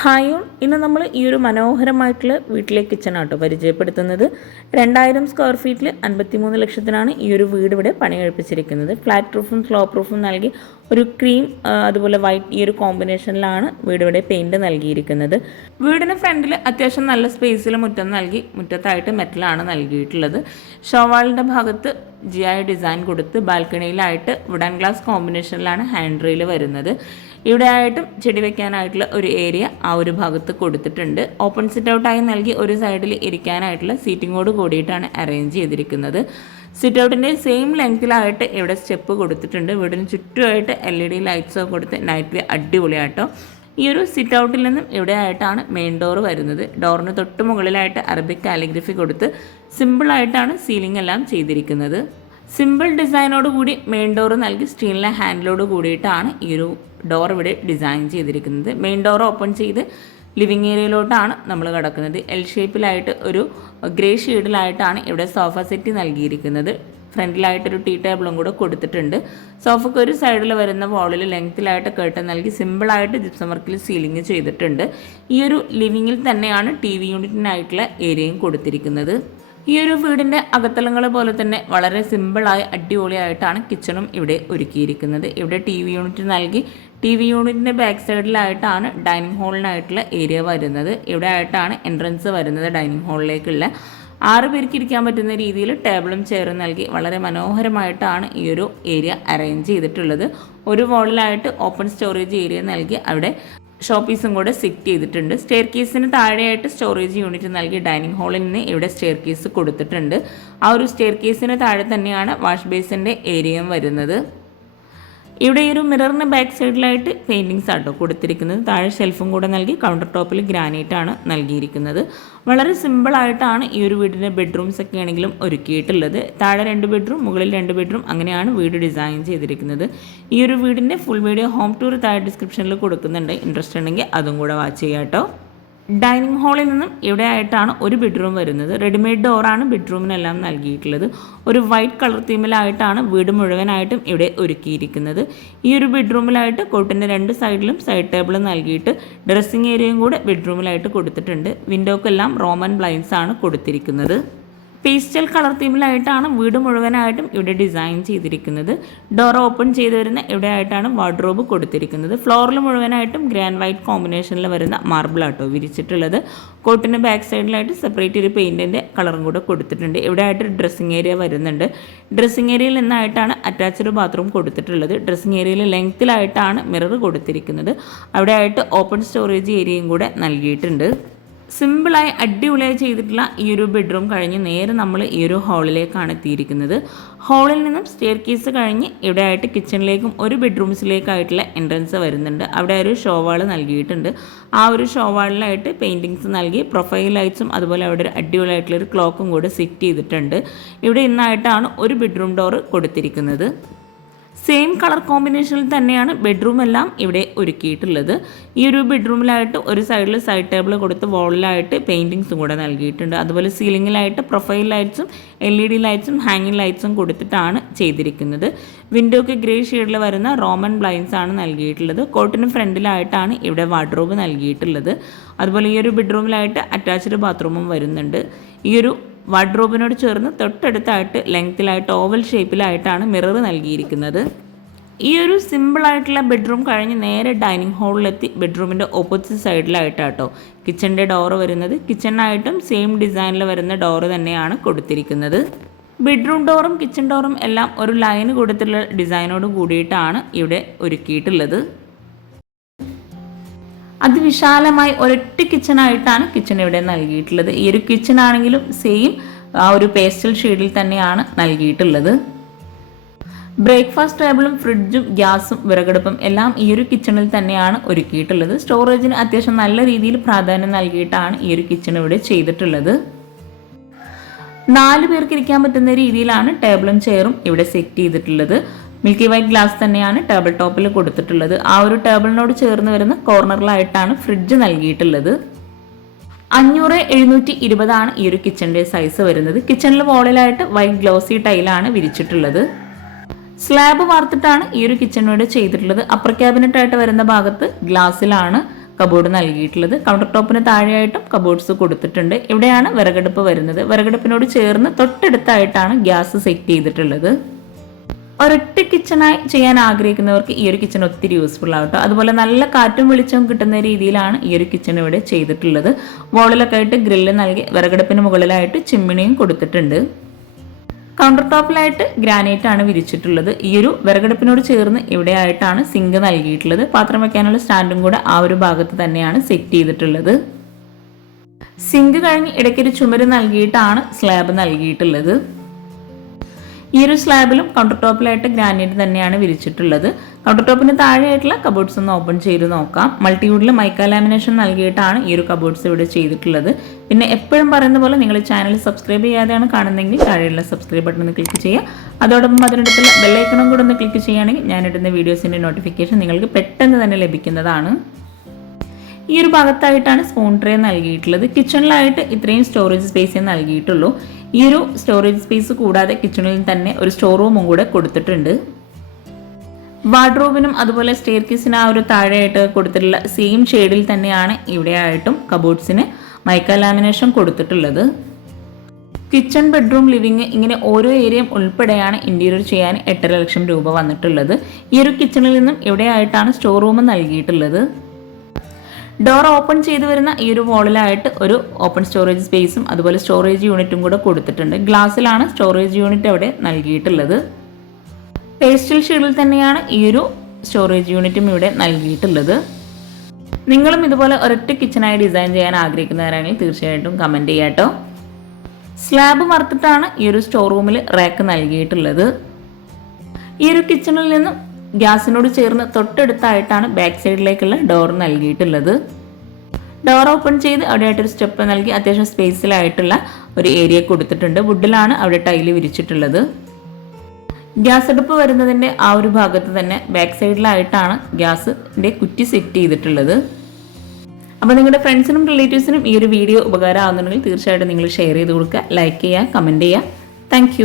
Hi, ഇന്ന് നമ്മൾ ഈ ഒരു മനോഹരമായിട്ടുള്ള വീട്ടിലെ കിച്ചണാട്ടോ പരിചയപ്പെടുത്തുന്നത്. 2000 സ്ക്വയർ ഫീറ്റിൽ 53 ലക്ഷത്തിനാണ് ഈ ഒരു വീട് ഇവിടെ പണി കഴിപ്പിച്ചിരിക്കുന്നത്. ഫ്ലാറ്റ് റൂഫും സ്ലോ റൂഫും നൽകി ഒരു ക്രീം അതുപോലെ വൈറ്റ് ഈ ഒരു കോമ്പിനേഷനിലാണ് വീട് ഇവിടെ പെയിൻറ് നൽകിയിരിക്കുന്നത്. വീടിന് ഫ്രണ്ടിൽ അത്യാവശ്യം നല്ല സ്പേസിൽ മുറ്റം നൽകി, മുറ്റത്തായിട്ട് മെറ്റലാണ് നൽകിയിട്ടുള്ളത്. ഷോവാളിൻ്റെ ഭാഗത്ത് GI ഡിസൈൻ കൊടുത്ത് ബാൽക്കണിയിലായിട്ട് വുഡൻ ഗ്ലാസ് കോമ്പിനേഷനിലാണ് ഹാൻഡ് റെയിൽ വരുന്നത്. ഇവിടെ ആയിട്ടും ചെടി വെക്കാനായിട്ടുള്ള ഒരു ഏരിയ ആ ഒരു ഭാഗത്ത് കൊടുത്തിട്ടുണ്ട്. ഓപ്പൺ സിറ്റ് ഔട്ടായി നൽകി ഒരു സൈഡിൽ ഇരിക്കാനായിട്ടുള്ള സീറ്റിങ്ങോട് കൂടിയിട്ടാണ് അറേഞ്ച് ചെയ്തിരിക്കുന്നത്. സിറ്റ് ഔട്ടിൻ്റെ സെയിം ലെങ്ത്തിലായിട്ട് ഇവിടെ സ്റ്റെപ്പ് കൊടുത്തിട്ടുണ്ട്. വീടിന് ചുറ്റുമായിട്ട് LED ലൈറ്റ്സ് കൊടുത്ത് നൈറ്റ് വ്യൂ അടിപൊളിയാട്ടോ. ഈ ഒരു സിറ്റ് ഔട്ടിൽ നിന്നും ഇവിടെ ആയിട്ടാണ് മെയിൻ ഡോർ വരുന്നത്. ഡോറിന് തൊട്ട് മുകളിലായിട്ട് അറബിക് കാലിഗ്രഫി കൊടുത്ത് സിമ്പിളായിട്ടാണ് സീലിംഗ് എല്ലാം ചെയ്തിരിക്കുന്നത്. സിമ്പിൾ ഡിസൈനോട് കൂടി മെയിൻ ഡോർ നൽകി സ്റ്റീലിലെ ഹാൻഡിലോട് കൂടിയിട്ടാണ് ഈ ഒരു ഡോർ ഇവിടെ ഡിസൈൻ ചെയ്തിരിക്കുന്നത്. മെയിൻ ഡോർ ഓപ്പൺ ചെയ്ത് ലിവിങ് ഏരിയയിലോട്ടാണ് നമ്മൾ കിടക്കുന്നത്. L ഷേപ്പിലായിട്ട് ഒരു ഗ്രേ ഷെയ്ഡിലായിട്ടാണ് ഇവിടെ സോഫ സെറ്റ് നൽകിയിരിക്കുന്നത്. ഫ്രണ്ടിലായിട്ടൊരു ടീ ടേബിളും കൂടെ കൊടുത്തിട്ടുണ്ട്. സോഫയ്ക്ക് ഒരു സൈഡിൽ വരുന്ന വാളിൽ ലെങ്ത്തിലായിട്ട് കേട്ടൻ നൽകി സിമ്പിളായിട്ട് ജിപ്സം വർക്കിൽ സീലിംഗ് ചെയ്തിട്ടുണ്ട്. ഈ ഒരു ലിവിങ്ങിൽ തന്നെയാണ് TV യൂണിറ്റിനായിട്ടുള്ള ഏരിയയും കൊടുത്തിരിക്കുന്നത്. ഈ ഒരു വീടിൻ്റെ അകത്തളങ്ങൾ പോലെ തന്നെ വളരെ സിമ്പിളായി അടിപൊളിയായിട്ടാണ് കിച്ചണും ഇവിടെ ഒരുക്കിയിരിക്കുന്നത്. ഇവിടെ TV യൂണിറ്റ് നൽകി TV യൂണിറ്റിൻ്റെ ബാക്ക് സൈഡിലായിട്ടാണ് ഡൈനിങ് ഹാളിനായിട്ടുള്ള ഏരിയ വരുന്നത്. ഇവിടെ ആയിട്ടാണ് എൻട്രൻസ് വരുന്നത് ഡൈനിങ് ഹാളിലേക്കുള്ള. 6 പേർക്ക് ഇരിക്കാൻ പറ്റുന്ന രീതിയിൽ ടേബിളും ചെയറും നൽകി വളരെ മനോഹരമായിട്ടാണ് ഈ ഒരു ഏരിയ അറേഞ്ച് ചെയ്തിട്ടുള്ളത്. ഒരു വാളിലായിട്ട് ഓപ്പൺ സ്റ്റോറേജ് ഏരിയ നൽകി അവിടെ ഷോപ്പീസും കൂടെ സെറ്റ് ചെയ്തിട്ടുണ്ട്. സ്റ്റെയർ കേസിന് താഴെയായിട്ട് സ്റ്റോറേജ് യൂണിറ്റ് നൽകി ഡൈനിങ് ഹാളിൽ നിന്ന് ഇവിടെ സ്റ്റെയർ കേസ് കൊടുത്തിട്ടുണ്ട്. ആ ഒരു സ്റ്റെയർ കേസിന് താഴെ തന്നെയാണ് വാഷ് ബേസിൻ്റെ ഏരിയയും വരുന്നത്. ഇവിടെ ഈ ഒരു മിററിന് ബാക്ക് സൈഡിലായിട്ട് പെയിൻറ്റിങ്സ് ആട്ടോ കൊടുത്തിരിക്കുന്നത്. താഴെ ഷെൽഫും കൂടെ നൽകി കൗണ്ടർ ടോപ്പിൽ ഗ്രാനൈറ്റാണ് നൽകിയിരിക്കുന്നത്. വളരെ സിമ്പിളായിട്ടാണ് ഈ ഒരു വീടിൻ്റെ ബെഡ്റൂംസ് ഒക്കെ ആണെങ്കിലും ഒരുക്കിയിട്ടുള്ളത്. താഴെ 2 ബെഡ്റൂം, മുകളിൽ 2 ബെഡ്റൂം, അങ്ങനെയാണ് വീട് ഡിസൈൻ ചെയ്തിരിക്കുന്നത്. ഈ ഒരു വീടിൻ്റെ ഫുൾ വീഡിയോ ഹോം ടൂർ താഴെ ഡിസ്ക്രിപ്ഷനിൽ കൊടുക്കുന്നുണ്ട്. ഇൻട്രസ്റ്റ് ഉണ്ടെങ്കിൽ അതും കൂടെ വാച്ച് ചെയ്യാം കേട്ടോ. ഡൈനിങ് ഹാളിൽ നിന്നും ഇവിടെ ആയിട്ടാണ് ഒരു ബെഡ്റൂം വരുന്നത്. റെഡിമെയ്ഡ് ഡോറാണ് ബെഡ്റൂമിനെല്ലാം നൽകിയിട്ടുള്ളത്. ഒരു വൈറ്റ് കളർ തീമിലായിട്ടാണ് വീട് മുഴുവനായിട്ടും ഇവിടെ ഒരുക്കിയിരിക്കുന്നത്. ഈ ഒരു ബെഡ്റൂമിലായിട്ട് കോട്ടിൻ്റെ 2 സൈഡിലും സൈഡ് ടേബിൾ നൽകിയിട്ട് ഡ്രസ്സിങ് ഏരിയയും കൂടെ ബെഡ്റൂമിലായിട്ട് കൊടുത്തിട്ടുണ്ട്. വിൻഡോക്കെല്ലാം റോമൻ ബ്ലൈൻഡ്സ് ആണ് കൊടുത്തിരിക്കുന്നത്. പേസ്റ്റൽ കളർ തീമിലായിട്ടാണ് വീട് മുഴുവനായിട്ടും ഇവിടെ ഡിസൈൻ ചെയ്തിരിക്കുന്നത്. ഡോർ ഓപ്പൺ ചെയ്ത് വരുന്ന ഇവിടെ ആയിട്ടാണ് വാർഡ്രോബ് കൊടുത്തിരിക്കുന്നത്. ഫ്ലോറിൽ മുഴുവനായിട്ടും ഗ്രാൻഡ് വൈറ്റ് കോമ്പിനേഷനിൽ വരുന്ന മാർബിളാട്ടോ വിരിച്ചിട്ടുള്ളത്. കോട്ടിന് ബാക്ക് സൈഡിലായിട്ട് സെപ്പറേറ്റ് ഒരു പെയിൻറ്റിൻ്റെ കളറും കൂടെ കൊടുത്തിട്ടുണ്ട്. ഇവിടെ ആയിട്ട് ഡ്രസ്സിങ് ഏരിയ വരുന്നുണ്ട്. ഡ്രസ്സിങ് ഏരിയയിൽ നിന്നായിട്ടാണ് അറ്റാച്ച്ഡ് ബാത്റൂം കൊടുത്തിട്ടുള്ളത്. ഡ്രസ്സിങ് ഏരിയയിൽ ലെങ്ത്തിലായിട്ടാണ് മിറർ കൊടുത്തിരിക്കുന്നത്. അവിടെ ആയിട്ട് ഓപ്പൺ സ്റ്റോറേജ് ഏരിയയും കൂടെ നൽകിയിട്ടുണ്ട്. സിമ്പിളായി അടിപൊളിയായി ചെയ്തിട്ടുള്ള ഈ ഒരു ബെഡ്റൂം കഴിഞ്ഞ് നേരെ നമ്മൾ ഈ ഒരു ഹാളിലേക്കാണ് എത്തിയിരിക്കുന്നത്. ഹാളിൽ നിന്നും സ്റ്റെയർ കേസ് കഴിഞ്ഞ് ഇവിടെ ആയിട്ട് കിച്ചണിലേക്കും ഒരു ബെഡ്റൂംസിലേക്കായിട്ടുള്ള എൻട്രൻസ് വരുന്നുണ്ട്. അവിടെ ഒരു ഷോവാൾ നൽകിയിട്ടുണ്ട്. ആ ഒരു ഷോവാളിലായിട്ട് പെയിൻറ്റിങ്സ് നൽകി പ്രൊഫൈൽ ലൈറ്റ്സും അതുപോലെ അവിടെ ഒരു അടിപൊളിയായിട്ടുള്ളൊരു ക്ലോക്കും കൂടെ സെറ്റ് ചെയ്തിട്ടുണ്ട്. ഇവിടെ ഇന്നായിട്ടാണ് ഒരു ബെഡ്റൂം ഡോർ കൊടുത്തിരിക്കുന്നത്. സെയിം കളർ കോമ്പിനേഷനിൽ തന്നെയാണ് ബെഡ്റൂം എല്ലാം ഇവിടെ ഒരുക്കിയിട്ടുള്ളത്. ഈ ഒരു ബെഡ്റൂമിലായിട്ട് ഒരു സൈഡിൽ സൈഡ് ടേബിൾ കൊടുത്ത് വാളിലായിട്ട് പെയിൻറ്റിങ്സും കൂടെ നൽകിയിട്ടുണ്ട്. അതുപോലെ സീലിങ്ങിലായിട്ട് പ്രൊഫൈൽ ലൈറ്റ്സും LED ലൈറ്റ്സും ഹാങ്ങിങ് ലൈറ്റ്സും കൊടുത്തിട്ടാണ് ചെയ്തിരിക്കുന്നത്. വിൻഡോയ്ക്ക് ഗ്രേ ഷെയ്ഡിൽ വരുന്ന റോമൻ ബ്ലൈൻഡ്സ് ആണ് നൽകിയിട്ടുള്ളത്. കോട്ടിന് ഫ്രണ്ടിലായിട്ടാണ് ഇവിടെ വാർഡ്രോബ് നൽകിയിട്ടുള്ളത്. അതുപോലെ ഈ ഒരു ബെഡ്റൂമിലായിട്ട് അറ്റാച്ച്ഡ് ബാത്റൂമും വരുന്നുണ്ട്. ഈ ഒരു വാർഡ്രോബിനോട് ചേർന്ന് തൊട്ടടുത്തായിട്ട് ലെങ്ത്തിലായിട്ട് ഓവൽ ഷേപ്പിലായിട്ടാണ് മിറർ നൽകിയിരിക്കുന്നത്. ഈ ഒരു സിമ്പിളായിട്ടുള്ള ബെഡ്റൂം കഴിഞ്ഞ് നേരെ ഡൈനിങ് ഹാളിലെത്തി ബെഡ്റൂമിൻ്റെ ഓപ്പോസിറ്റ് സൈഡിലായിട്ടാട്ടോ കിച്ചണിൻ്റെ ഡോറ് വരുന്നത്. കിച്ചണിനായിട്ടും സെയിം ഡിസൈനിൽ വരുന്ന ഡോറ് തന്നെയാണ് കൊടുത്തിരിക്കുന്നത്. ബെഡ്റൂം ഡോറും കിച്ചൺ ഡോറും എല്ലാം ഒരു ലൈന് കൊടുത്തുള്ള ഡിസൈനോട് കൂടിയിട്ടാണ് ഇവിടെ ഒരുക്കിയിട്ടുള്ളത്. അതിവിശാലമായി ഒരൊറ്റ കിച്ചണായിട്ടാണ് കിച്ചൺ ഇവിടെ നൽകിയിട്ടുള്ളത്. ഈ ഒരു കിച്ചൺ ആണെങ്കിലും സെയിം ആ ഒരു പേസ്റ്റൽ ഷെയ്ഡിൽ തന്നെയാണ് നൽകിയിട്ടുള്ളത്. ബ്രേക്ക്ഫാസ്റ്റ് ടേബിളും ഫ്രിഡ്ജും ഗ്യാസും വിറകടുപ്പും എല്ലാം ഈ ഒരു കിച്ചണിൽ തന്നെയാണ് ഒരുക്കിയിട്ടുള്ളത്. സ്റ്റോറേജിന് അത്യാവശ്യം നല്ല രീതിയിൽ പ്രാധാന്യം നൽകിയിട്ടാണ് ഈ ഒരു കിച്ചൺ ഇവിടെ ചെയ്തിട്ടുള്ളത്. 4 പേർക്ക് ഇരിക്കാൻ പറ്റുന്ന രീതിയിലാണ് ടേബിളും ചെയറും ഇവിടെ സെറ്റ് ചെയ്തിട്ടുള്ളത്. മിൽക്കി വൈറ്റ് ഗ്ലാസ് തന്നെയാണ് ടേബിൾ ടോപ്പിൽ കൊടുത്തിട്ടുള്ളത്. ആ ഒരു ടേബിളിനോട് ചേർന്ന് വരുന്ന കോർണറിലായിട്ടാണ് ഫ്രിഡ്ജ് നൽകിയിട്ടുള്ളത്. 500x720 ഈ ഒരു കിച്ചണിൻ്റെ സൈസ് വരുന്നത്. കിച്ചണിൽ വോളിലായിട്ട് വൈറ്റ് ഗ്ലോസി ടൈലാണ് വിരിച്ചിട്ടുള്ളത്. സ്ലാബ് വാർത്തിട്ടാണ് ഈ ഒരു കിച്ചൺ വീട് ചെയ്തിട്ടുള്ളത്. അപ്പർ ക്യാബിനറ്റ് ആയിട്ട് വരുന്ന ഭാഗത്ത് ഗ്ലാസ്സിലാണ് കബോർഡ് നൽകിയിട്ടുള്ളത്. കൗണ്ടർ ടോപ്പിന് താഴെയായിട്ടും കബോർഡ്സ് കൊടുത്തിട്ടുണ്ട്. ഇവിടെയാണ് വിറകടുപ്പ് വരുന്നത്. വിറകടുപ്പിനോട് ചേർന്ന് തൊട്ടടുത്തായിട്ടാണ് ഗ്യാസ് സെറ്റ് ചെയ്തിട്ടുള്ളത്. ഒരൊറ്റ കിച്ചണായി ചെയ്യാൻ ആഗ്രഹിക്കുന്നവർക്ക് ഈ ഒരു കിച്ചൺ ഒത്തിരി യൂസ്ഫുൾ ആവട്ടോ. അതുപോലെ നല്ല കാറ്റും വെളിച്ചവും കിട്ടുന്ന രീതിയിലാണ് ഈ ഒരു കിച്ചൺ ഇവിടെ ചെയ്തിട്ടുള്ളത്. വോളിലൊക്കെ ആയിട്ട് ഗ്രില്ല് നൽകി വിറകടുപ്പിന് മുകളിലായിട്ട് ചിമ്മിണിയും കൊടുത്തിട്ടുണ്ട്. കൗണ്ടർ ടോപ്പിലായിട്ട് ഗ്രാനൈറ്റ് ആണ് വിരിച്ചിട്ടുള്ളത്. ഈ ഒരു വിറകടുപ്പിനോട് ചേർന്ന് ഇവിടെ ആയിട്ടാണ് സിങ്ക് നൽകിയിട്ടുള്ളത്. പാത്രം വെക്കാനുള്ള സ്റ്റാൻഡും കൂടെ ആ ഒരു ഭാഗത്ത് തന്നെയാണ് സെറ്റ് ചെയ്തിട്ടുള്ളത്. സിങ്ക് കഴിഞ്ഞ് ഇടയ്ക്കൊരു ചുമര് നൽകിയിട്ടാണ് സ്ലാബ് നൽകിയിട്ടുള്ളത്. ഈ ഒരു സ്ലാബിലും കൗണ്ടർ ടോപ്പിലായിട്ട് ഗ്രാനൈറ്റ് തന്നെയാണ് വിരിച്ചിട്ടുള്ളത്. കൗണ്ടർ ടോപ്പിന് താഴെയായിട്ടുള്ള കബോർഡ്സ് ഒന്ന് ഓപ്പൺ ചെയ്ത് നോക്കാം. മൾട്ടിവുഡിൽ മൈക്ക ലാമിനേഷൻ നൽകിയിട്ടാണ് ഈ ഒരു കബോർഡ്സ് ഇവിടെ ചെയ്തിട്ടുള്ളത്. പിന്നെ എപ്പോഴും പറയുന്ന പോലെ നിങ്ങൾ ചാനൽ സബ്സ്ക്രൈബ് ചെയ്യാതെയാണ് കാണുന്നതെങ്കിൽ താഴെയുള്ള സബ്സ്ക്രൈബ് ബട്ടൺ ഒന്ന് ക്ലിക്ക് ചെയ്യുക. അതോടൊപ്പം അതിനടുത്തുള്ള ബെല്ലൈക്കണും കൂടെ ഒന്ന് ക്ലിക്ക് ചെയ്യുകയാണെങ്കിൽ ഞാനിടുന്ന വീഡിയോസിൻ്റെ നോട്ടിഫിക്കേഷൻ നിങ്ങൾക്ക് പെട്ടെന്ന് തന്നെ ലഭിക്കുന്നതാണ്. ഈ ഒരു ഭാഗത്തായിട്ടാണ് സ്പൂൺ ട്രേ നൽകിയിട്ടുള്ളത്. കിച്ചണിലായിട്ട് ഇത്രയും സ്റ്റോറേജ് സ്പേസേ നൽകിയിട്ടുള്ളൂ. ഈ ഒരു സ്റ്റോറേജ് സ്പേസ് കൂടാതെ കിച്ചണിൽ തന്നെ ഒരു സ്റ്റോർ റൂമും കൂടെ കൊടുത്തിട്ടുണ്ട്. വാർഡ്രോബിനും അതുപോലെ സ്റ്റെയർ കേസിന് ആ ഒരു താഴെയായിട്ട് കൊടുത്തിട്ടുള്ള സെയിം ഷെയ്ഡിൽ തന്നെയാണ് ഇവിടെ ആയിട്ടും കബോർഡ്സിന് മൈക്ക ലാമിനേഷൻ കൊടുത്തിട്ടുള്ളത്. കിച്ചൺ, ബെഡ്റൂം, ലിവിങ് ഇങ്ങനെ ഓരോ ഏരിയയും ഉൾപ്പെടെയാണ് ഇന്റീരിയർ ചെയ്യാൻ 8.5 ലക്ഷം രൂപ വന്നിട്ടുള്ളത്. ഈ ഒരു കിച്ചണിൽ നിന്നും ഇവിടെ ആയിട്ടാണ് സ്റ്റോർ റൂം നൽകിയിട്ടുള്ളത്. ഡോർ ഓപ്പൺ ചെയ്ത് വരുന്ന ഈ ഒരു വോളിലായിട്ട് ഒരു ഓപ്പൺ സ്റ്റോറേജ് സ്പേസും അതുപോലെ സ്റ്റോറേജ് യൂണിറ്റും കൂടെ കൊടുത്തിട്ടുണ്ട്. ഗ്ലാസ്സിലാണ് സ്റ്റോറേജ് യൂണിറ്റ് അവിടെ നൽകിയിട്ടുള്ളത്. പേസ്റ്റൽ ഷെയ്ഡിൽ തന്നെയാണ് ഈ ഒരു സ്റ്റോറേജ് യൂണിറ്റും ഇവിടെ നൽകിയിട്ടുള്ളത്. നിങ്ങളും ഇതുപോലെ ഒരൊറ്റ കിച്ചണായി ഡിസൈൻ ചെയ്യാൻ ആഗ്രഹിക്കുന്നവരാണെങ്കിൽ തീർച്ചയായിട്ടും കമൻറ്റ് ചെയ്യാട്ടോ. സ്ലാബ് വറുത്തിട്ടാണ് ഈ ഒരു സ്റ്റോർ റൂമിൽ റാക്ക് നൽകിയിട്ടുള്ളത്. ഈ ഒരു കിച്ചണിൽ നിന്നും ഗ്യാസിനോട് ചേർന്ന് തൊട്ടടുത്തായിട്ടാണ് ബാക്ക് സൈഡിലേക്കുള്ള ഡോർ നൽകിയിട്ടുള്ളത്. ഡോർ ഓപ്പൺ ചെയ്ത് അവിടെയായിട്ടൊരു സ്റ്റെപ്പ് നൽകി അത്യാവശ്യം സ്പേസിലായിട്ടുള്ള ഒരു ഏരിയ കൊടുത്തിട്ടുണ്ട്. വുഡിലാണ് അവിടെ ടൈല് വിരിച്ചിട്ടുള്ളത്. ഗ്യാസ് അടുപ്പ് വരുന്നതിൻ്റെ ആ ഒരു ഭാഗത്ത് തന്നെ ബാക്ക് സൈഡിലായിട്ടാണ് ഗ്യാസിൻ്റെ കുറ്റി സെറ്റ് ചെയ്തിട്ടുള്ളത്. അപ്പോൾ നിങ്ങളുടെ ഫ്രണ്ട്സിനും റിലേറ്റീവ്സിനും ഈ ഒരു വീഡിയോ ഉപകാരമാകുന്നുണ്ടെങ്കിൽ തീർച്ചയായിട്ടും നിങ്ങൾ ഷെയർ ചെയ്ത് കൊടുക്കുക, ലൈക്ക് ചെയ്യുക, കമൻറ്റ് ചെയ്യുക. താങ്ക്